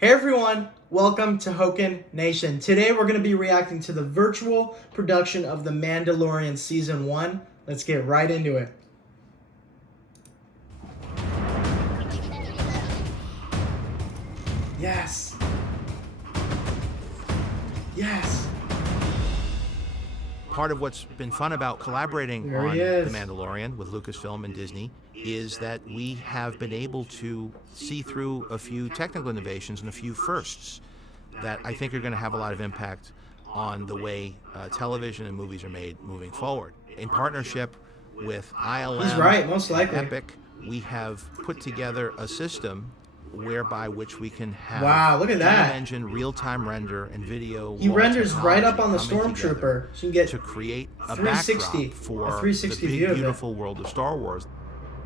Hey everyone, welcome to Hoken Nation. Today we're going to be reacting to the virtual production of The Mandalorian Season 1. Let's get right into it. Yes. Yes. Part of what's been fun about collaborating There on he is. The Mandalorian with Lucasfilm and Disney is that we have been able to see through a few technical innovations and a few firsts that I think are going to have a lot of impact on the way television and movies are made moving forward. In partnership with ILM He's right, most likely. and Epic, we have put together a system whereby which we can have Wow, look at that. game engine real-time render and video. He wall renders right up technology on the coming together Stormtrooper. So you can get to create a 360, backdrop for a 360 the view big, of it. beautiful world of Star Wars.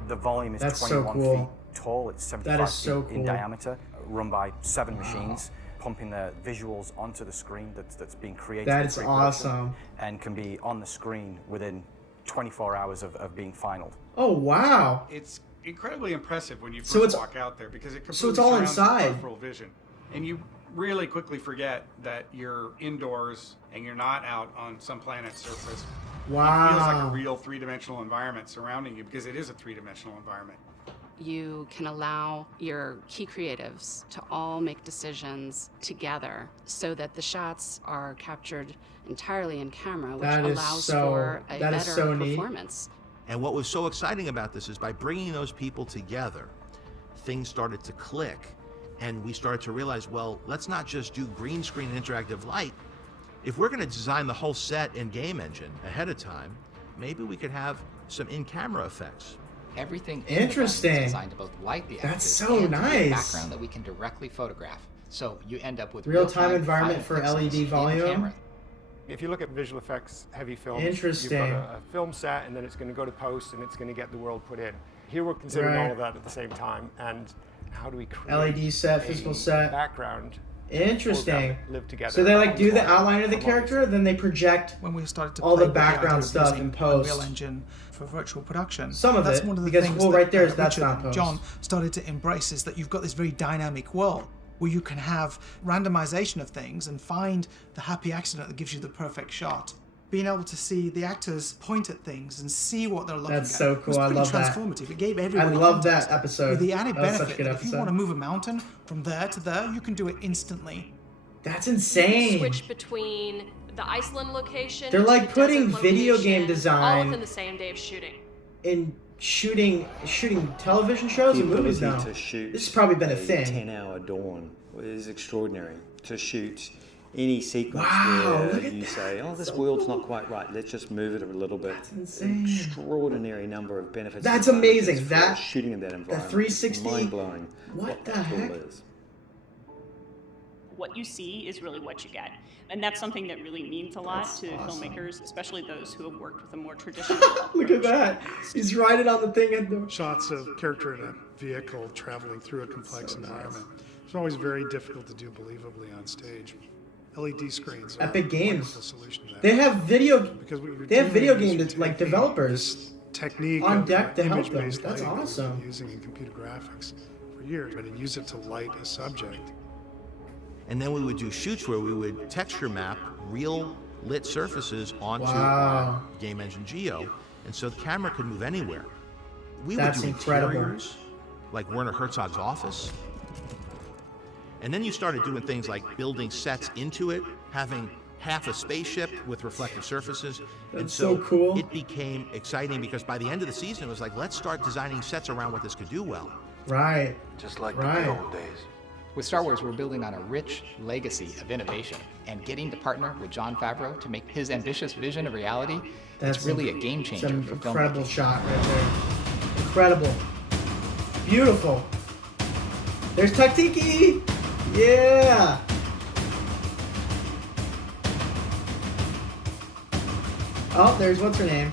The volume is That's so 21 cool. feet tall. It's 75 That is so feet in cool. diameter, run by 7 machines, pumping the visuals onto the screen that's being created. That in is pre-production awesome. And can be on the screen within 24 hours of being finaled. Oh, wow. It's incredibly impressive when you So first it's- walk out there because it so it's completely all surrounds your inside. peripheral vision, and you really quickly forget that you're indoors and you're not out on some planet's surface. Wow. It feels like a real three-dimensional environment surrounding you because it is a three-dimensional environment. You can allow your key creatives to all make decisions together so that the shots are captured entirely in camera, which That is allows so- for a that is better so neat. performance. And what was so exciting about this is by bringing those people together, things started to click, and we started to realize, well, let's not just do green screen and interactive light. If we're going to design the whole set and game engine ahead of time, maybe we could have some in-camera effects. Everything Interesting. in the is designed to both light the That's actors so and create a nice. background that we can directly photograph. So you end up with Real-time real-time environment 5 for pixels LED in volume. camera. If you look at visual effects, heavy films, Interesting. you've got a film set and then it's going to go to post and it's going to get the world put in. Here we're considering Right. all of that at the same time, and how do we create LED set, a physical set. background Interesting. for them to live together? So they like on do the bottom outline of the along character, then they project when we started to all play the with idea background of stuff using in post. Unreal Engine for virtual production. Some of that's it, one of the because, things well, that, right there is- that's Richard not and post. John started to embrace is that you've got this very dynamic world where you can have randomization of things and find the happy accident that gives you the perfect shot. Being able to see the actors point at things and see what they're looking That's at. so It was cool. I pretty love that. transformative. It gave everybody love that context. episode. With the added That was such a benefit good that if you episode. want to move a mountain from there to there, you can do it instantly. That's insane. Switch between the Iceland location. They're like the putting desert video location, game all design within the same day of shooting. in shooting television shows and movies now. To shoot This has probably been a thing. 10-hour dawn is extraordinary. To shoot any sequence Wow, where look at you that. say, oh, this So world's cool. not quite right, let's just move it a little bit. That's insane. Extraordinary number of benefits. That's and advantages amazing. for That- shooting in that environment. 360 Mind blowing. What the that tool heck? is. What you see is really what you get. And that's something that really means a lot That's to awesome. filmmakers, especially those who have worked with a more traditional Look at approach. that. He's riding on the thing at the... Shots of character in a vehicle traveling through a complex environment. It's always very difficult to do believably on stage. LED screens are Epic a Games. wonderful solution to that. They have video... Because what you're They have doing video is game you're like taking developers this technique on of deck to help them. image-based That's lighting that we've awesome. been using in computer graphics for years, and use it to light a subject. And then we would do shoots where we would texture map real lit surfaces onto Wow. our game engine Geo, and so the camera could move anywhere. We That's would do incredible. interiors, like Werner Herzog's office. And then you started doing things like building sets into it, having half a spaceship with reflective surfaces. And That's so cool. it became exciting because by the end of the season, it was like, let's start designing sets around what this could do well. Right. Just like Right. the good old days. With Star Wars, we're building on a rich legacy of innovation, and getting to partner with Jon Favreau to make his ambitious vision a reality, it's really a game changer It's an for incredible filmmaking. shot right there. Incredible. Beautiful. There's Taktiki. Yeah. Oh, there's what's her name?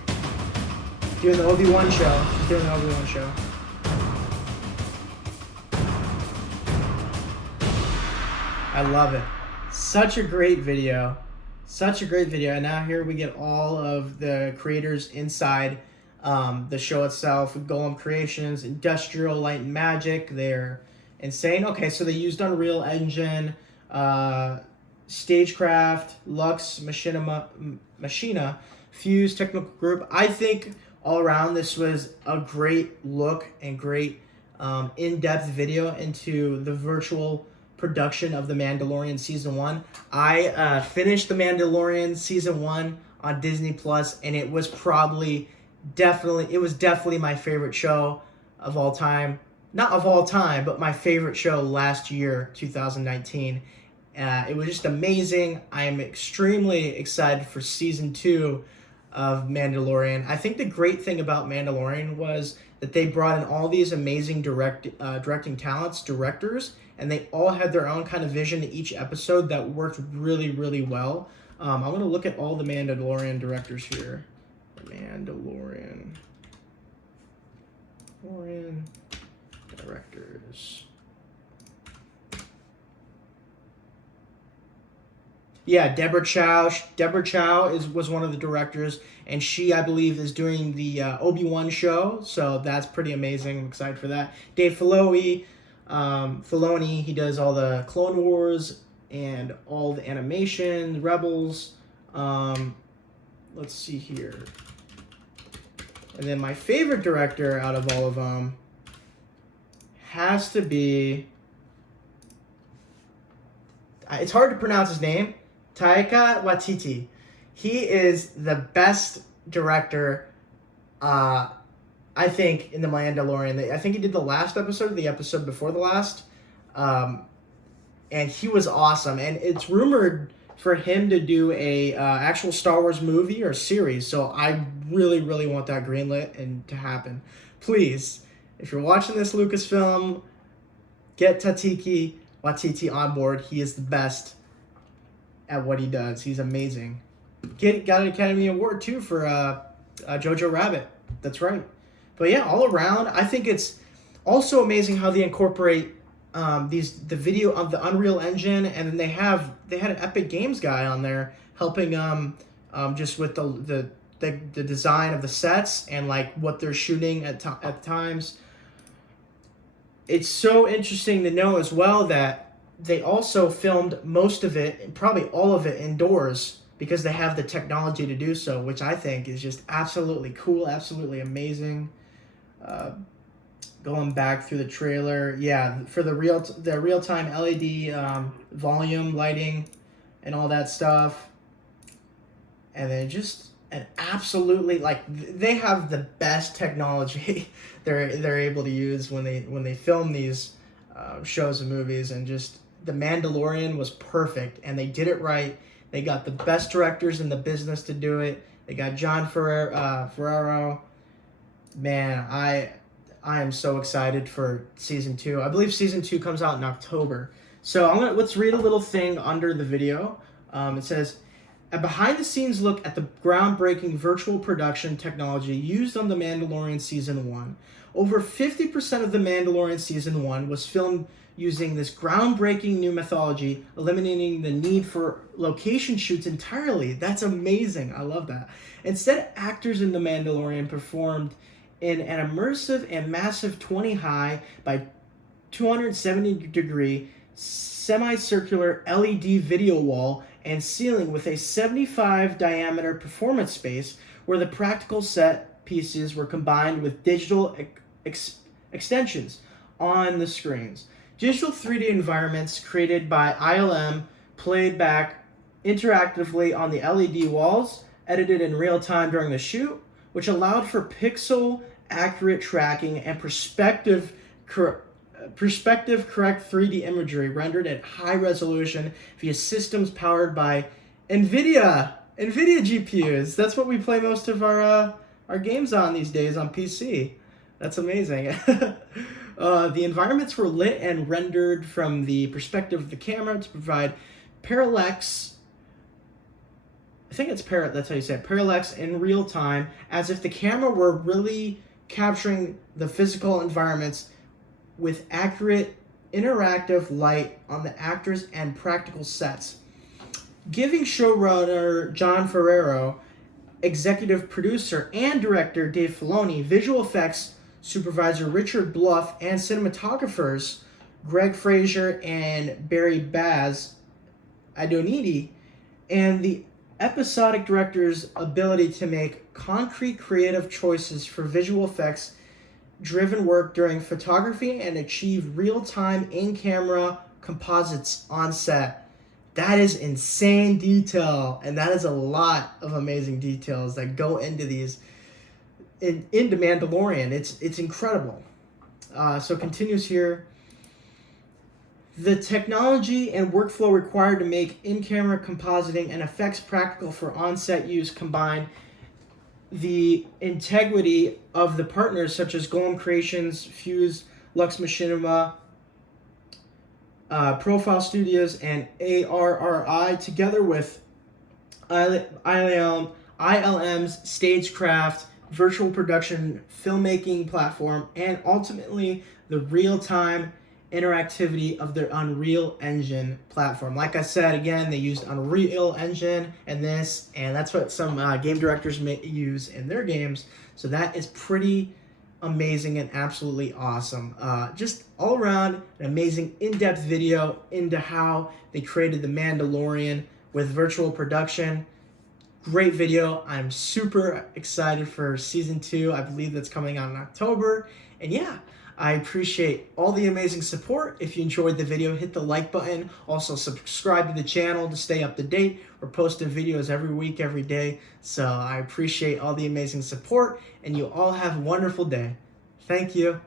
Doing the Obi-Wan show. She's doing the Obi-Wan show. I love it. Such a great video. Such a great video. And now here we get all of the creators inside the show itself. Golem Creations, Industrial Light and Magic. They're insane. Okay, so they used Unreal Engine, Stagecraft, Lux, Machina, Fuse Technical Group. I think all around this was a great look and great in-depth video into the virtual production of The Mandalorian Season 1. I finished The Mandalorian Season 1 on Disney Plus, and it was definitely my favorite show of all time. Not of all time, but my favorite show last year, 2019. It was just amazing. I am extremely excited for Season 2 of Mandalorian. I think the great thing about Mandalorian was that they brought in all these amazing directing talents, directors, and they all had their own kind of vision to each episode that worked really, really well. I'm going to look at all the Mandalorian directors here. Mandalorian directors. Yeah, Deborah Chow. Deborah Chow was one of the directors, and she, I believe, is doing the Obi-Wan show, so that's pretty amazing. I'm excited for that. Dave Filoni, he does all the Clone Wars and all the animation, Rebels. Let's see here. And then my favorite director out of all of them has to be... It's hard to pronounce his name. Taika Waititi. He is the best director, I think, in The Mandalorian. I think he did the last episode, the episode before the last. And he was awesome. And it's rumored for him to do a actual Star Wars movie or series. So I really, really want that greenlit and to happen. Please, if you're watching this Lucasfilm, get Taika Waititi on board. He is the best at what he does. He's amazing. Got an Academy Award too for Jojo Rabbit. That's right. But yeah, all around, I think it's also amazing how they incorporate the video of the Unreal Engine, and then they had an Epic Games guy on there helping just with the design of the sets and like what they're shooting at times. It's so interesting to know as well that they also filmed most of it, probably all of it, indoors because they have the technology to do so, which I think is just absolutely cool, absolutely amazing. Going back through the trailer, yeah, for the real-time LED volume lighting and all that stuff. And then just an absolutely, like, they have the best technology they're able to use when they film these shows and movies, and just The Mandalorian was perfect, and they did it right. They got the best directors in the business to do it. They got John Ferrero. Man, I am so excited for Season 2. I believe Season 2 comes out in October. So let's read a little thing under the video. It says, a behind-the-scenes look at the groundbreaking virtual production technology used on The Mandalorian Season 1. Over 50% of The Mandalorian Season 1 was filmed using this groundbreaking new methodology, eliminating the need for location shoots entirely. That's amazing. I love that. Instead, actors in The Mandalorian performed in an immersive and massive 20-high by 270-degree semicircular LED video wall and ceiling with a 75 diameter performance space where the practical set pieces were combined with digital extensions on the screens. Digital 3D environments created by ILM played back interactively on the LED walls, edited in real time during the shoot, which allowed for pixel accurate tracking and perspective correct 3D imagery rendered at high resolution via systems powered by NVIDIA GPUs. That's what we play most of our games on these days on PC. That's amazing. The environments were lit and rendered from the perspective of the camera to provide parallax. I think it's that's how you say it, parallax in real time, as if the camera were really capturing the physical environments with accurate interactive light on the actors and practical sets, giving showrunner John Ferrero, executive producer and director Dave Filoni, visual effects supervisor Richard Bluff, and cinematographers Greg Fraser and Barry Baz Adonidi, and the episodic director's ability to make concrete creative choices for visual effects driven work during photography and achieve real-time in-camera composites on set. That is insane detail, and that is a lot of amazing details that go into these into Mandalorian. It's incredible. So it continues here. The technology and workflow required to make in-camera compositing and effects practical for on-set use combine the integrity of the partners such as Golem Creations, Fuse, Lux Machinima, Profile Studios, and ARRI, together with ILM's Stagecraft virtual production filmmaking platform, and ultimately the real-time interactivity of their Unreal Engine platform. Like I said, again, they used Unreal Engine and this, and that's what some game directors may use in their games. So that is pretty amazing and absolutely awesome. Just all around an amazing in-depth video into how they created The Mandalorian with virtual production. Great video. I'm super excited for season 2. I believe that's coming out in October. And yeah, I appreciate all the amazing support. If you enjoyed the video, hit the like button. Also, subscribe to the channel to stay up to date. We're posting videos every week, every day. So I appreciate all the amazing support, and you all have a wonderful day. Thank you.